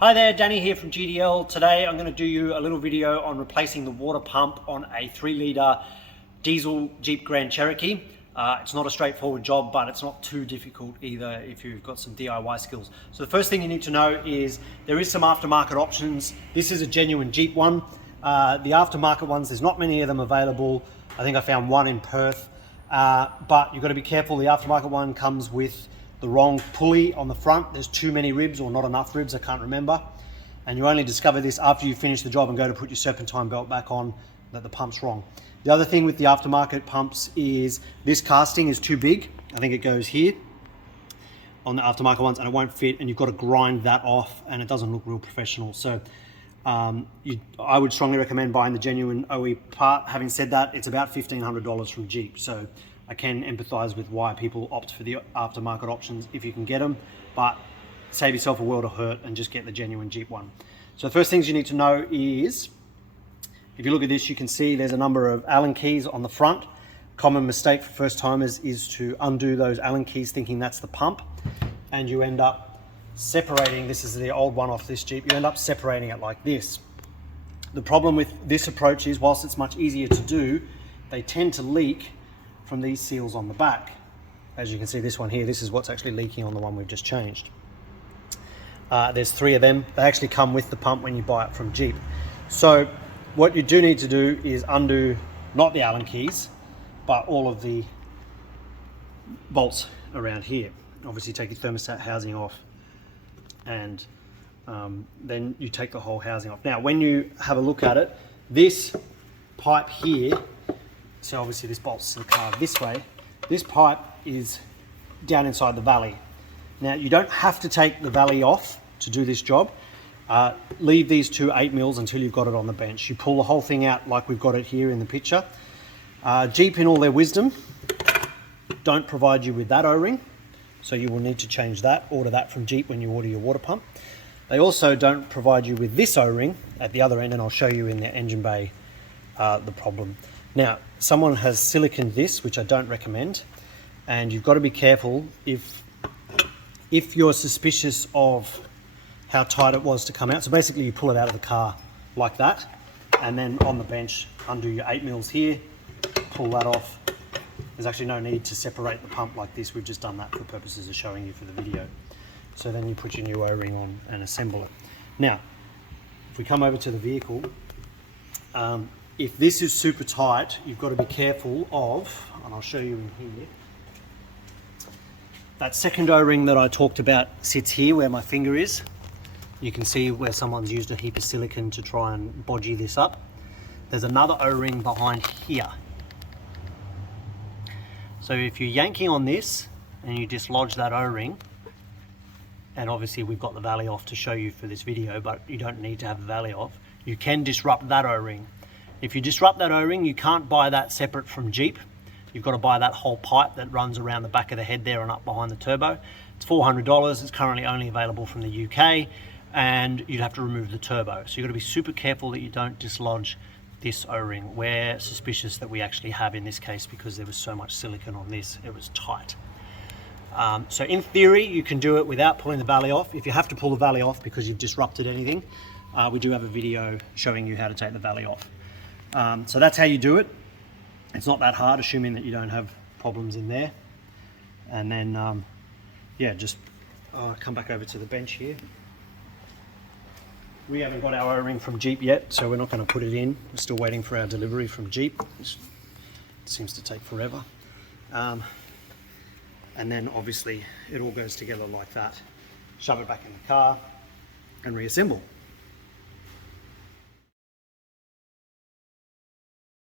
Hi there, Danny here from GDL. Today I'm going to do you a little video on replacing the water pump on a 3-litre diesel Jeep Grand Cherokee. It's not a straightforward job, but it's not too difficult either if you've got some DIY skills. So the first thing you need to know is there is some aftermarket options. This is a genuine Jeep one. The aftermarket ones, there's not many of them available. I think I found one in Perth, but you've got to be careful. The aftermarket one comes with the wrong pulley on the front. There's too many ribs or not enough ribs, I can't remember. And you only discover this after you finish the job and go to put your serpentine belt back on, that the pump's wrong. The other thing with the aftermarket pumps is this casting is too big. I think it goes here on the aftermarket ones and it won't fit, and you've got to grind that off and it doesn't look real professional. So I would strongly recommend buying the genuine OE part. Having said that, it's about $1,500 from Jeep. So I can empathize with why people opt for the aftermarket options if you can get them, but save yourself a world of hurt and just get the genuine Jeep one. So the first things you need to know is, if you look at this, you can see there's a number of Allen keys on the front. Common mistake for first timers is to undo those Allen keys thinking that's the pump, and you end up separating, this is the old one off this Jeep, you end up separating it like this. The problem with this approach is, whilst it's much easier to do, they tend to leak from these seals on the back. As you can see, this one here, this is what's actually leaking on the one we've just changed. There's 3 of them. They actually come with the pump when you buy it from Jeep. So what you do need to do is undo not the Allen keys, but all of the bolts around here. Obviously take your thermostat housing off, and then you take the whole housing off. Now when you have a look at it, this pipe here, so obviously this bolts to the car this way, this pipe is down inside the valley. Now you don't have to take the valley off to do this job. Leave these 2 8mm until you've got it on the bench. You pull the whole thing out like we've got it here in the picture. Jeep, in all their wisdom, don't provide you with that O-ring, so you will need to change that, order that from Jeep when you order your water pump. They also don't provide you with this O-ring at the other end, and I'll show you in the engine bay the problem. Now, someone has siliconed this, which I don't recommend, and you've got to be careful if you're suspicious of how tight it was to come out. So basically you pull it out of the car like that, and then on the bench undo your 8mm here, pull that off. There's actually no need to separate the pump like this. We've just done that for purposes of showing you for the video. So then you put your new O-ring on and assemble it. Now, if we come over to the vehicle, if this is super tight, you've got to be careful of, and I'll show you in here, that second O-ring that I talked about sits here where my finger is. You can see where someone's used a heap of silicone to try and bodgy this up. There's another O-ring behind here. So if you're yanking on this and you dislodge that O-ring, and obviously we've got the valley off to show you for this video, but you don't need to have the valley off, you can disrupt that O-ring. If you disrupt that O-ring, you can't buy that separate from Jeep. You've got to buy that whole pipe that runs around the back of the head there and up behind the turbo. It's $400. It's currently only available from the UK, and you'd have to remove the turbo. So you've got to be super careful that you don't dislodge this O-ring. We're suspicious that we actually have in this case, because there was so much silicone on this, it was tight. So in theory, you can do it without pulling the valley off. If you have to pull the valley off because you've disrupted anything, we do have a video showing you how to take the valley off. So that's how you do it. It's not that hard, assuming that you don't have problems in there. And then, yeah, just come back over to the bench here. We haven't got our O-ring from Jeep yet, so we're not going to put it in. We're still waiting for our delivery from Jeep, which seems to take forever. And then obviously it all goes together like that. Shove it back in the car and reassemble.